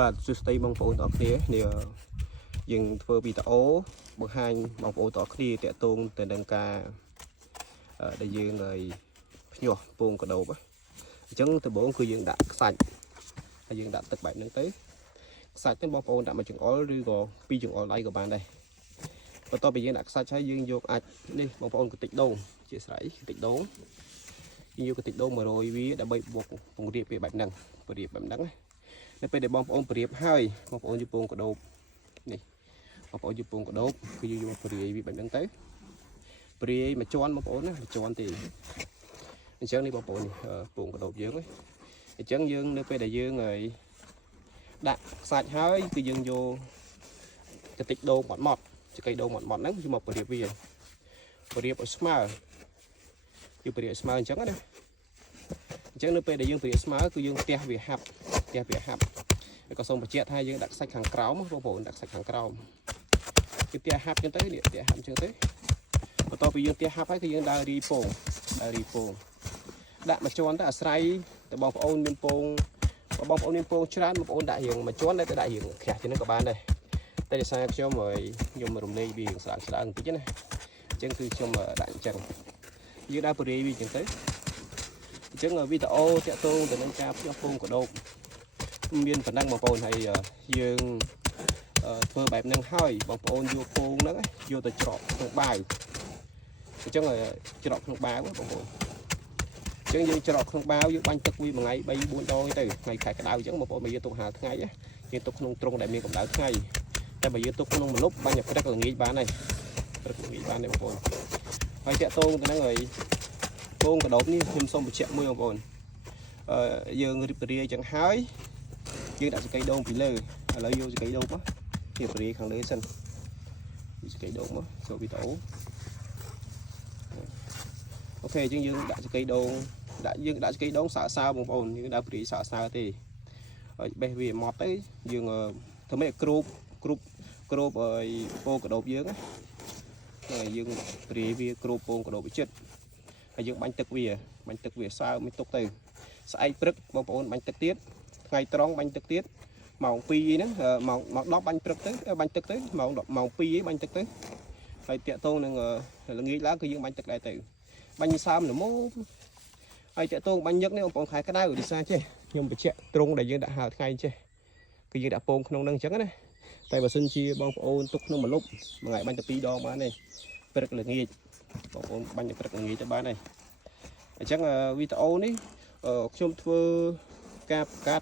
បាទសួស្តីបងប្អូនទាំងអស់គ្នានេះយើងធ្វើវីដេអូបង្ហាញបងប្អូនទាំងអស់គ្នាតាក់ទងទៅនឹងការដែលយើងឲ្យភ្ញាស់ពងកដោបអញ្ចឹងដំបូងគឺយើងដាក់ខ្សាច់ហើយយើងដាក់ទឹកបែបហ្នឹងទៅខ្សាច់ហ្នឹងបងប្អូនដាក់មួយចង្អុលឬក៏ពីរចង្អុលដៃក៏បានដែរបន្ទាប់ពីយើងដាក់ខ្សាច់ហើយយើងយកអាចនេះបងប្អូនកន្តិចដូងជាស្រ័យកន្តិចដូងយើងយកកន្តិចដូង100វាដើម្បីបុកពងរៀបវាបែបហ្នឹងពងរៀបបែបហ្នឹងនៅពេលដែលបងប្អូនប្រៀបហើយបងប្អូនយកពងកដោបនេះបងប្អូនយកពងកដោបគឺយើងយកព្រាយវាបែបហ្នឹងទៅព្រាយមួយជាន់បងប្អូនណាមួយជាន់ទេអញ្ចឹងនេះបងប្អូនពងកដោបយើងអញ្ចឹងយើងនៅពេលដែលយើងហើយដាក់ខ្សាច់ហើយគឺយើងយកកន្តិចដូងម៉ត់ចង្កេះដូងម៉ត់ហ្នឹងយកមកព្រាបវាព្រាបឲ្យស្មើយកព្រាបស្មើអញ្ចឹងណាអញ្ចឹងនៅពេលដែលយើងព្រាបស្មើគឺយើងផ្ទះវាហាប់ហើយក៏សូមបញ្ជាក់ថាយើងដាក់ខ្សាច់ខាងក្រោមបងប្អូនដាក់ខ្សាច់ខាងក្រោមគឺផ្ទះហាប់ចឹងទៅនេះផ្ទះហាប់ចឹងទៅបន្ទាប់ពីយើងផ្ទះហាប់ហើយគឺយើងដើររីពងដាក់មួយជាន់ទៅអាស្រ័យទៅបងប្អូនមានពងបងប្អូនមានពងច្រើនបងប្អូនដាក់រៀងមួយជាន់ទៅដាក់រៀងខ្ជះជាងនេះក៏បានដែរតែដោយសារខ្ញុំរំលែកវារៀងស្ដើងបន្តិចណាអញ្ចឹងគឺខ្ញុំដាក់អញ្ចឹងយើងដើរពរាយវាអញ្ចឹងទៅអញ្ចឹងវីដេអូតាក់ទងទៅនឹងការភ្ញាក់ពងកដោបមានប៉ុណ្ណឹងបងប្អូនហើយយើងធ្វើបែបហ្នឹងហើយបងប្អូនយកពងហ្នឹងយកទៅច្រកក្នុងបាវអញ្ចឹងច្រកក្នុងបាវបងប្អូនអញ្ចឹងយើងច្រកក្នុងបាវយើងបាញ់ទឹកវាមួយថ្ងៃ3 4ដងទៅថ្ងៃខែក្តៅអញ្ចឹងបងប្អូនបើយើងទុកហាលថ្ងៃយើងទុកក្នុងទ្រុងដែលមានកម្ដៅថ្ងៃតែបើយើងទុកក្នុងម្លប់បាញ់ព្រឹកល្ងាចបានហើយព្រឹកល្ងាចបានទេបងប្អូនហើយតាក់ទងទៅហ្នឹងហើយពងកដោបនេះខ្ញុំសូមបញ្ជាក់មួយបងប្អូនយើងរៀបរាយអញ្ចឹងហើយយើងដាក់ចង្កេះដូងពីលើឥឡូវយកចង្កេះដូងមករៀបរាយខាងលើសិនចង្កេះដូងមកចូលវីដេអូអូខេអញ្ចឹងយើងដាក់ចង្កេះដូងយើងដាក់ចង្កេះដូងសើបងប្អូនយើងដាក់ព្រាយសើទេហើយបេះវាម៉ត់ទៅយើងធ្វើម៉េចគ្របឲ្យពងកដោបយើងហើយយើងព្រាយវាគ្របពងកដោបចិត្តហើយយើងបាញ់ទឹកវាសើមិនទុកទៅស្អែកព្រឹកបងប្អូនបាញ់ទឹកទៀតថ្ងៃត្រង់បាញ់ទឹកទៀតម៉ោង2ហ្នឹងម៉ោង10បាញ់ព្រឹកទៅបាញ់ទឹកទៅម៉ោង2បាញ់ទឹកទៅហើយតាក់ទងនឹងល្ងាចឡើងគឺយើងបាញ់ទឹកដែរទៅបាញ់សើមល្មមហើយតាក់ទងបាញ់ញឹកនេះបងប្អូនខែក្តៅឌីសាចេះខ្ញុំបញ្ជាក់ត្រង់ដែលយើងដាក់ហាលថ្ងៃចេះគឺយើងដាក់ពងក្នុងហ្នឹងអញ្ចឹងណាតែបើសិនជាបងប្អូនទុកក្នុងម្លប់មួយថ្ងៃបាញ់តែ2ដងបានទេព្រឹកល្ងាចបងប្អូនបាញ់តែព្រឹកល្ងាចទៅបានហើយអញ្ចឹងវីដេអូនេះខ្ញុំធ្វើការបង្កើត